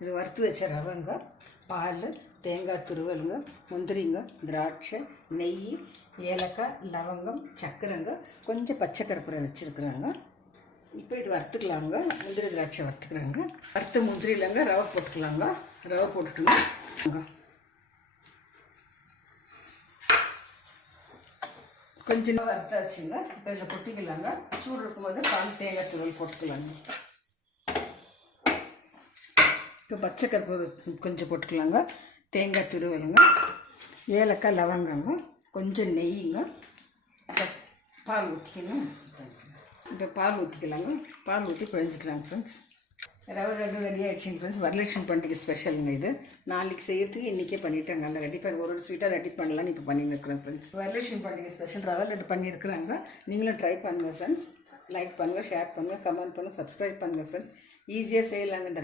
இது வறுத்து வச்ச ரவைங்க, பால், தேங்காய் துருவலுங்க, முந்திரிங்க, திராட்சை, நெய், ஏலக்காய், லவங்கம், சக்கரைங்க, கொஞ்சம் பச்சை கருப்பூரம் வச்சுருக்குறாங்க. இப்போ இது வறுத்துக்கலாங்க. முந்திரி திராட்சை வறுத்துக்கிறாங்க. வறுத்த முந்திரி இல்லைங்க, ரவை போட்டுக்கலாங்க. ரவை போட்டுட்டுங்க கொஞ்சம் வறுத்தாச்சுங்க. இப்போ இதில் கொட்டிக்கலாங்க. சூடு இருக்கும்போது பால், தேங்காய் துருவல் போட்டுக்கலாங்க. இப்போ பச்சை கருப்பூரம் கொஞ்சம் போட்டுக்கலாங்க. தேங்காய் துருவலுங்க, ஏலக்காய், லவங்கங்க, கொஞ்சம் நெய்யுங்க, பால் ஊற்றிக்கணும். இப்போ பால் ஊற்றிக்கலாங்க. பால் ஊற்றி குழஞ்சிக்கலாங்க ஃப்ரெண்ட்ஸ். ரவை ரெடி ஆகிடுச்சிங்க ஃப்ரெண்ட்ஸ். வரலட்சுமி பண்டிகை ஸ்பெஷலுங்க இது. நாளைக்கு செய்கிறதுக்கு இன்றைக்கே பண்ணிவிட்டாங்க. அந்த ரெடி பண்ணி ஒரு ஸ்வீட்டாக ரெடி பண்ணலான்னு இப்போ பண்ணின்னு இருக்கிறேன் ஃப்ரெண்ட்ஸ். வரலட்சுமி பண்டிகை ஸ்பெஷல் ரவை லட்டு பண்ணியிருக்கிறாங்க. நீங்களும் ட்ரை பண்ணுங்கள் ஃப்ரெண்ட்ஸ். லைக் பண்ணுங்கள், ஷேர் பண்ணுங்கள், கமெண்ட் பண்ணுங்கள், சப்ஸ்கிரைப் பண்ணுங்கள் ஃப்ரெண்ட்ஸ். ஈஸியாக செய்யலாங்க.